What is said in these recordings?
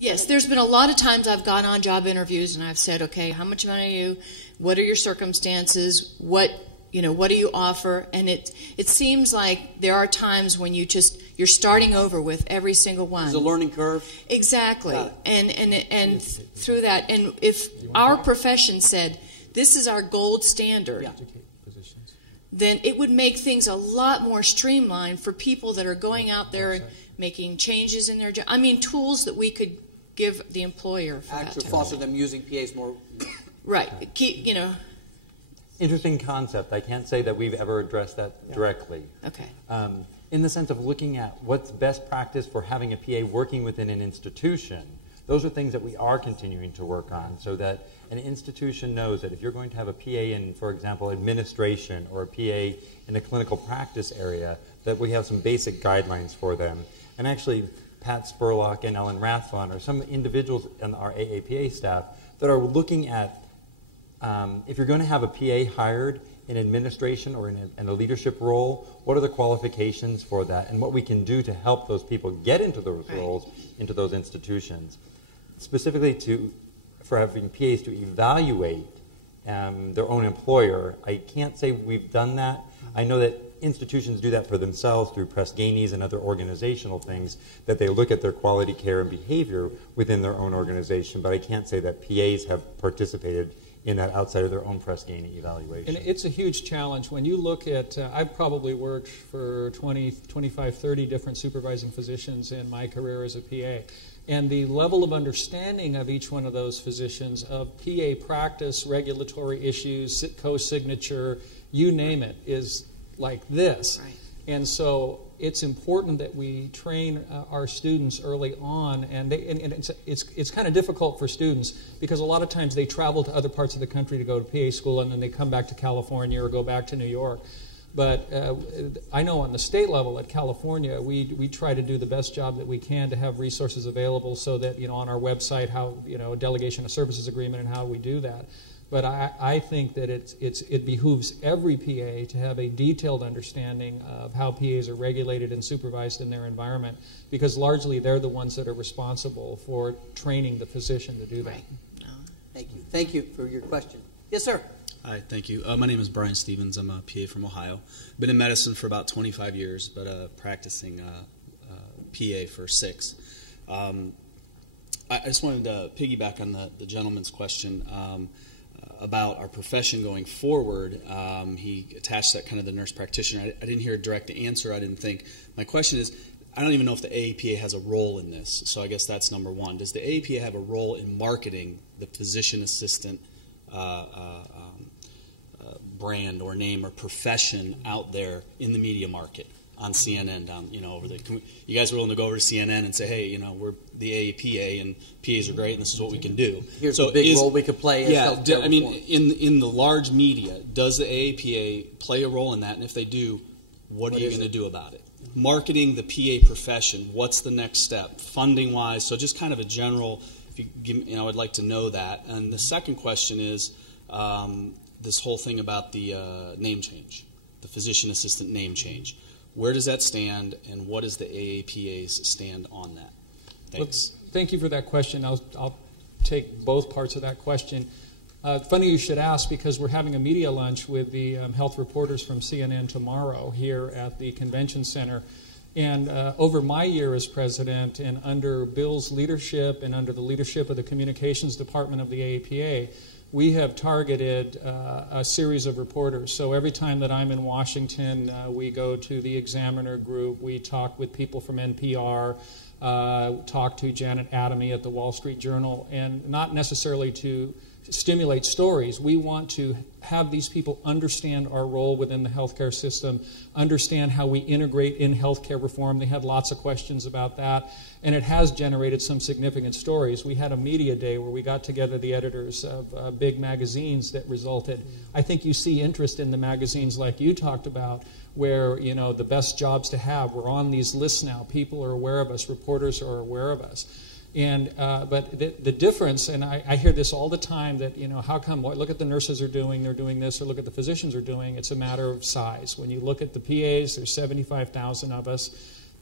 Yes, there's been a lot of times I've gone on job interviews and I've said, okay, how much money are you? What are your circumstances? What do you offer? And it seems like there are times when you're starting over with every single one. It's a learning curve. Exactly. And through that, and if our profession said this is our gold standard, then it would make things a lot more streamlined for people that are going out there and making changes in their job. I mean, tools that we could give the employer for actually foster them using PAs more. Right. Interesting concept. I can't say that we've ever addressed that directly. Okay. In the sense of looking at what's best practice for having a PA working within an institution, those are things that we are continuing to work on so that an institution knows that if you're going to have a PA in, for example, administration or a PA in a clinical practice area, that we have some basic guidelines for them. And actually, Pat Spurlock and Ellen Rathfun are some individuals in our AAPA staff that are looking at if you're going to have a PA hired in administration or in a leadership role, what are the qualifications for that and what we can do to help those people get into those roles, into those institutions. Specifically for having PAs to evaluate their own employer, I can't say we've done that. I know that institutions do that for themselves through Press Gainies and other organizational things, that they look at their quality care and behavior within their own organization, but I can't say that PAs have participated in that outside of their own Press Gainey evaluation. And it's a huge challenge. When you look at, I've probably worked for 20, 25, 30 different supervising physicians in my career as a PA. And the level of understanding of each one of those physicians, of PA practice, regulatory issues, co-signature, you name it, is like this. Right. And so it's important that we train our students early on, and it's kind of difficult for students because a lot of times they travel to other parts of the country to go to PA school, and then they come back to California or go back to New York. But I know on the state level at California, we try to do the best job that we can to have resources available so that, on our website, how, a delegation of services agreement and how we do that. But I think that it behooves every PA to have a detailed understanding of how PAs are regulated and supervised in their environment, because largely they're the ones that are responsible for training the physician to do that. Right. Thank you. Thank you for your question. Yes, sir. Hi, thank you. My name is Brian Stevens. I'm a PA from Ohio. Been in medicine for about 25 years, but practicing PA for 6. I just wanted to piggyback on the gentleman's question about our profession going forward. He attached that kind of the nurse practitioner. I didn't hear a direct answer. I didn't think. My question is, I don't even know if the AAPA has a role in this, so I guess that's number one. Does the AAPA have a role in marketing the physician assistant brand or name or profession out there in the media market on CNN down, over the? You guys are willing to go over to CNN and say, hey, we're the AAPA and PAs are great and this is what we can do. Here's the big role we could play. Yeah, I mean, in the large media, does the AAPA play a role in that? And if they do, what are you going to do about it? Marketing the PA profession. What's the next step, funding wise? So just kind of a general. If you give, I'd like to know that. And the second question is this whole thing about the name change, the physician assistant name change. Where does that stand, and what is the AAPA's stand on that? Thanks. Well, thank you for that question. I'll take both parts of that question. Funny you should ask, because we're having a media lunch with the health reporters from CNN tomorrow here at the convention center. And over my year as president, and under Bill's leadership and under the leadership of the communications department of the AAPA, we have targeted a series of reporters. So every time that I'm in Washington, we go to the Examiner group, we talk with people from NPR, talk to Janet Adamy at the Wall Street Journal, and not necessarily to stimulate stories. We want to have these people understand our role within the healthcare system, understand how we integrate in healthcare reform. They had lots of questions about that, and it has generated some significant stories. We had a media day where we got together the editors of big magazines that resulted. I think you see interest in the magazines like you talked about, where the best jobs to have. We're on these lists now. People are aware of us. Reporters are aware of us. And but the difference, and I hear this all the time, that how come, look at the nurses are doing, they're doing this, or look at the physicians are doing. It's a matter of size. When you look at the PAs, there's 75,000 of us.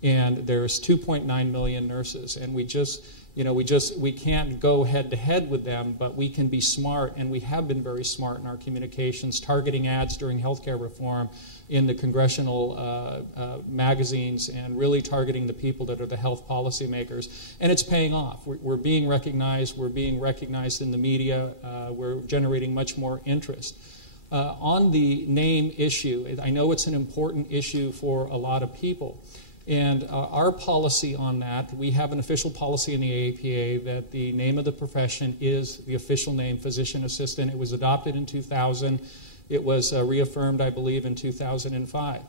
and there's 2.9 million nurses, and we can't go head to head with them, but we can be smart, and we have been very smart in our communications, targeting ads during healthcare reform in the congressional magazines, and really targeting the people that are the health policymakers. And it's paying off. We're being recognized. We're being recognized in the media. We're generating much more interest. On the name issue, I know it's an important issue for a lot of people. And our policy on that, we have an official policy in the AAPA that the name of the profession is the official name, physician assistant. It was adopted in 2000. It was reaffirmed, I believe, in 2005.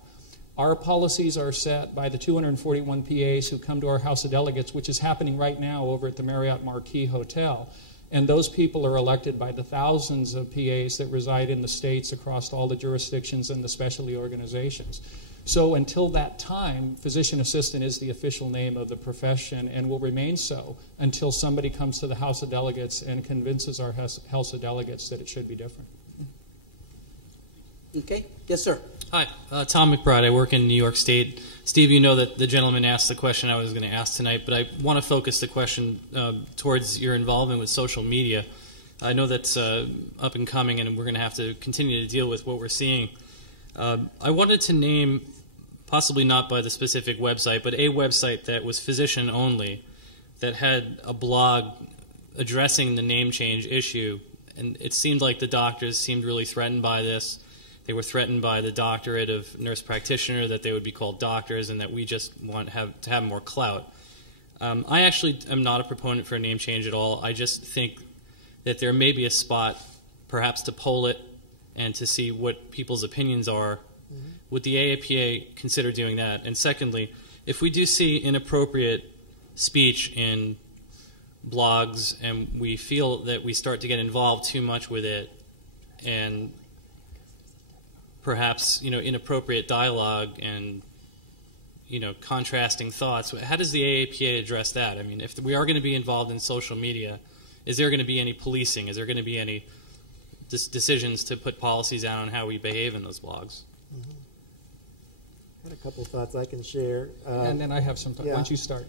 Our policies are set by the 241 PAs who come to our House of Delegates, which is happening right now over at the Marriott Marquis Hotel. And those people are elected by the thousands of PAs that reside in the states across all the jurisdictions and the specialty organizations. So until that time, physician assistant is the official name of the profession and will remain so until somebody comes to the House of Delegates and convinces our House of Delegates that it should be different. Okay. Yes, sir. Hi, Tom McBride. I work in New York State. Steve, you know that the gentleman asked the question I was going to ask tonight, but I want to focus the question towards your involvement with social media. I know that's up and coming, and we're going to have to continue to deal with what we're seeing. I wanted to name, possibly not by the specific website, but a website that was physician only, that had a blog addressing the name change issue, and it seemed like the doctors seemed really threatened by this. They were threatened by the doctorate of nurse practitioner, that they would be called doctors, and that we just want to have more clout. I actually am not a proponent for a name change at all. I just think that there may be a spot, perhaps to poll it and to see what people's opinions are. Mm-hmm. Would the AAPA consider doing that? And secondly, if we do see inappropriate speech in blogs and we feel that we start to get involved too much with it, and perhaps inappropriate dialogue and contrasting thoughts, how does the AAPA address that? I mean, if we are going to be involved in social media, is there going to be any policing? Is there going to be any decisions to put policies out on how we behave in those blogs? Mm-hmm. I had a couple of thoughts I can share. And then I have some thoughts. Yeah. Why don't you start?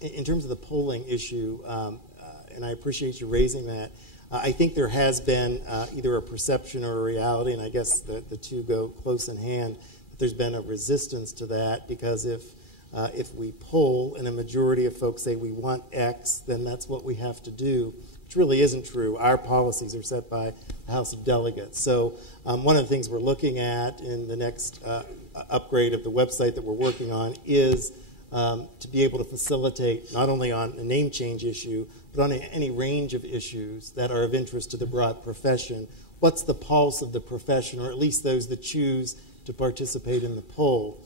In terms of the polling issue, and I appreciate you raising that, I think there has been either a perception or a reality, and I guess the two go close in hand, that there's been a resistance to that, because if we poll and a majority of folks say we want X, then that's what we have to do, which really isn't true. Our policies are set by the House of Delegates. So one of the things we're looking at in the next upgrade of the website that we're working on is to be able to facilitate not only on a name change issue, but on any range of issues that are of interest to the broad profession. What's the pulse of the profession, or at least those that choose to participate in the poll?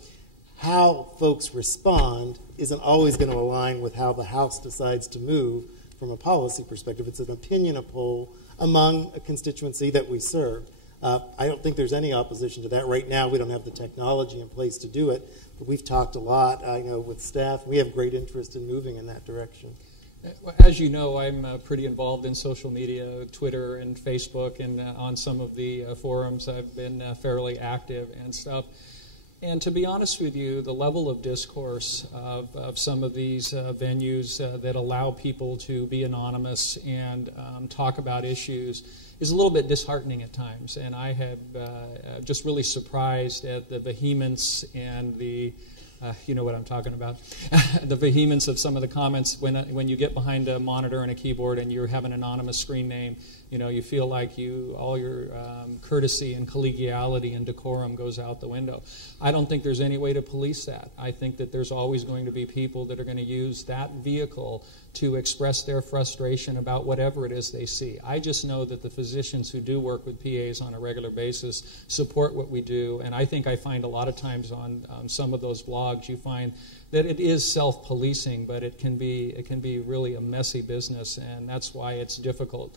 How folks respond isn't always going to align with how the House decides to move from a policy perspective. It's an opinion poll among a constituency that we serve. I don't think there's any opposition to that. Right now, we don't have the technology in place to do it, but we've talked a lot, with staff. We have great interest in moving in that direction. As you know, I'm pretty involved in social media, Twitter and Facebook, and on some of the forums I've been fairly active and stuff. And to be honest with you, the level of discourse of some of these venues that allow people to be anonymous and talk about issues is a little bit disheartening at times. And I have just really surprised at the vehemence and the you know what I'm talking about, the vehemence of some of the comments when you get behind a monitor and a keyboard and you have an anonymous screen name. You feel like all your courtesy and collegiality and decorum goes out the window. I don't think there's any way to police that. I think that there's always going to be people that are going to use that vehicle to express their frustration about whatever it is they see. I just know that the physicians who do work with PAs on a regular basis support what we do, and I think I find a lot of times on some of those blogs you find that it is self-policing, but it can be really a messy business, and that's why it's difficult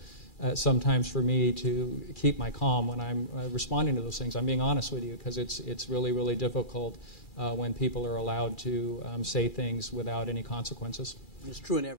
sometimes for me to keep my calm when I'm responding to those things. I'm being honest with you, because it's really, really difficult when people are allowed to say things without any consequences. It's true in every